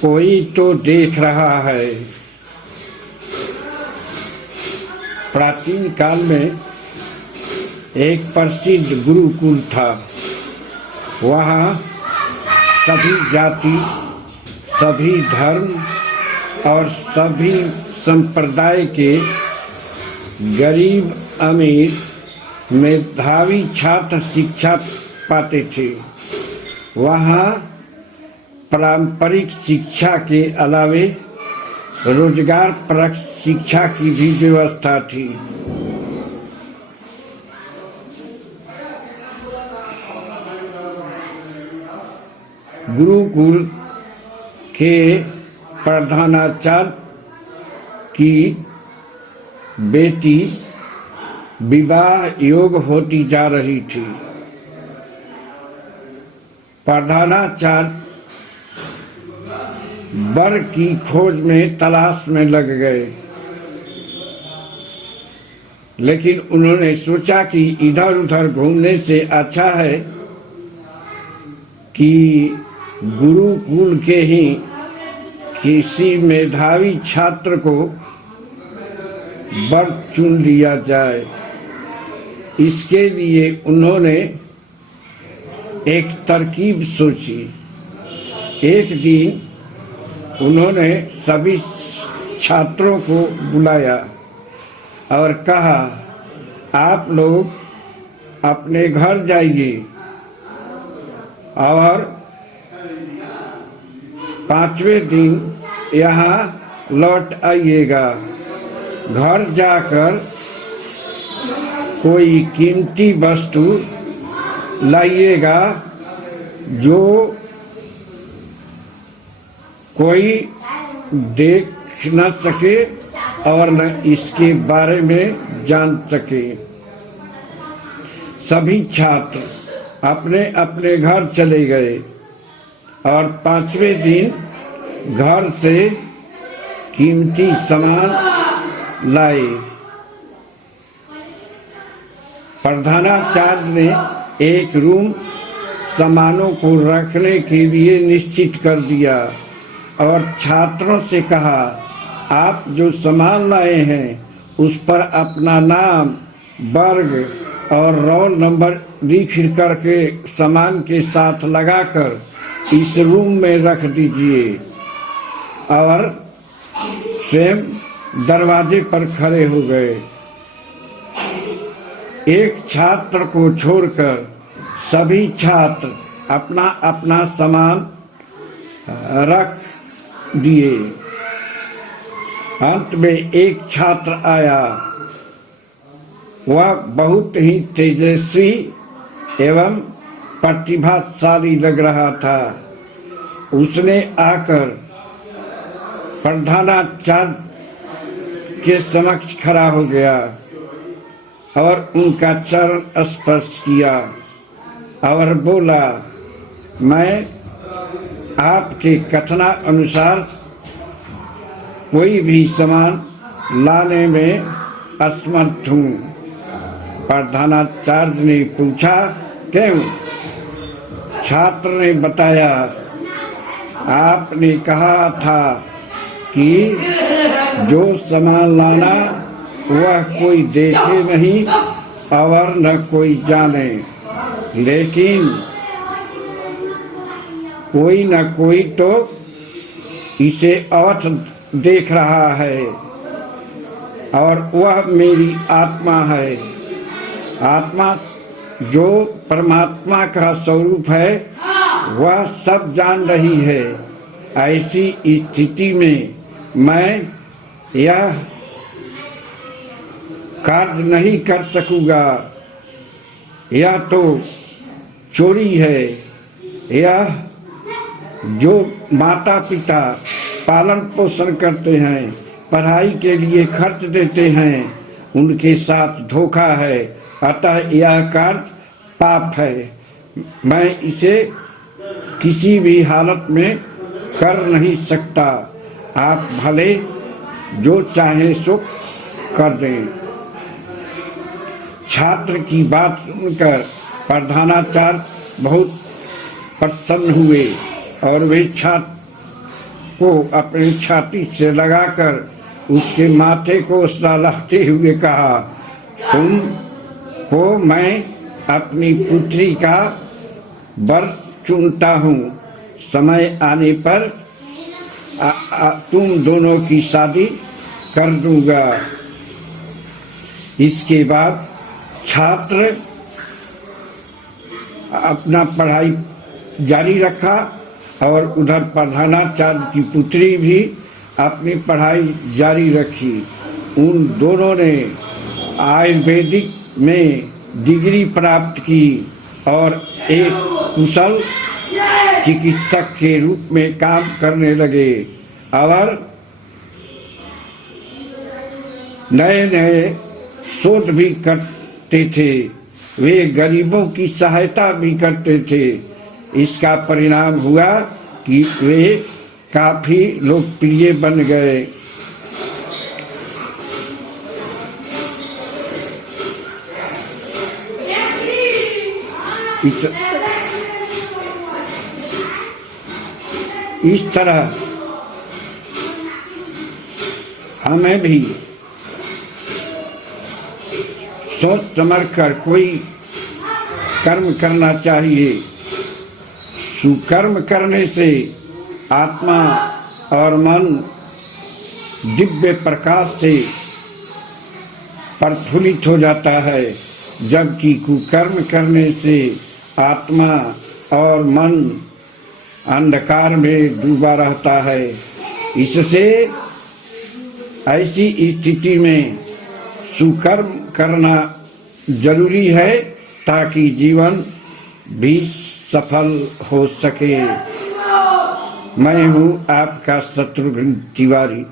कोई तो देख रहा है। प्राचीन काल में एक प्रसिद्ध गुरुकुल था। वहाँ सभी जाति, सभी धर्म और सभी संप्रदाय के गरीब अमीर मेधावी छात्र शिक्षा पाते थे। वहाँ पारंपरिक शिक्षा के अलावे रोजगार परक शिक्षा की भी व्यवस्था थी। गुरुकुल के प्रधानाचार्य की बेटी विवाह योग होती जा रही थी। प्रधानाचार्य वर की खोज में तलाश में लग गए, लेकिन उन्होंने सोचा कि इधर उधर घूमने से अच्छा है कि गुरुकुल के ही किसी मेधावी छात्र को वर चुन लिया जाए। इसके लिए उन्होंने एक तरकीब सोची। एक दिन उन्होंने सभी छात्रों को बुलाया और कहा, आप लोग अपने घर जाइए और 5वें दिन यहाँ लौट आइएगा। घर जाकर कोई कीमती वस्तु लाइएगा जो कोई देख न सके और न इसके बारे में जान सके। सभी छात्र अपने अपने घर चले गए और 5वें दिन घर से कीमती सामान लाए। प्रधानाचार्य ने एक रूम सामानों को रखने के लिए निश्चित कर दिया और छात्रों से कहा, आप जो सामान लाए हैं उस पर अपना नाम, वर्ग और रोल नंबर लिख करके सामान के साथ लगाकर इस रूम में रख दीजिए और स्वयं दरवाजे पर खड़े हो गए। एक छात्र को छोड़कर सभी छात्र अपना अपना सामान रख दिए। अंत में एक छात्र आया। वह बहुत ही तेजस्वी एवं प्रतिभाशाली लग रहा था। उसने आकर प्रधानाचार्य के समक्ष खड़ा हो गया और उनका चरण स्पर्श किया और बोला, मैं आपके कथना अनुसार कोई भी सामान लाने में असमर्थ हूँ। प्रधानाचार्य ने पूछा, क्यों? छात्र ने बताया, आपने कहा था कि जो सामान लाना वह कोई देखे नहीं और न कोई जाने, लेकिन कोई न कोई तो इसे अवश्य देख रहा है और वह मेरी आत्मा है। आत्मा जो परमात्मा का स्वरूप है वह सब जान रही है। ऐसी स्थिति में मैं यह कार्य नहीं कर सकूंगा। यह तो चोरी है। यह जो माता पिता पालन पोषण करते हैं, पढ़ाई के लिए खर्च देते हैं, उनके साथ धोखा है। अतः यह कार्य पाप है। मैं इसे किसी भी हालत में कर नहीं सकता। आप भले जो चाहे सो कर दें। छात्र की बात सुनकर प्रधानाचार्य बहुत प्रसन्न हुए और वे छाती को अपनी छाती से लगाकर उसके माथे को सहलाते हुए कहा, तुम को मैं अपनी पुत्री का वर चुनता हूँ। समय आने पर तुम दोनों की शादी कर दूंगा। इसके बाद छात्र अपना पढ़ाई जारी रखा और उधर प्रधानाचार्य की पुत्री भी अपनी पढ़ाई जारी रखी। उन दोनों ने आयुर्वेदिक में डिग्री प्राप्त की और एक कुशल चिकित्सक के रूप में काम करने लगे और नए नए शोध भी करते थे। वे गरीबों की सहायता भी करते थे। इसका परिणाम हुआ कि वे काफी लोकप्रिय बन गए। इस तरह हमें भी सोच समझ कर कोई कर्म करना चाहिए। सुकर्म करने से आत्मा और मन दिव्य प्रकाश से प्रफुल्लित हो जाता है, जबकि कुकर्म करने से आत्मा और मन अंधकार में डूबा रहता है। इससे ऐसी स्थिति में सुकर्म करना जरूरी है ताकि जीवन भी सफल हो सके। मैं हूँ आपका शत्रुघ्न तिवारी।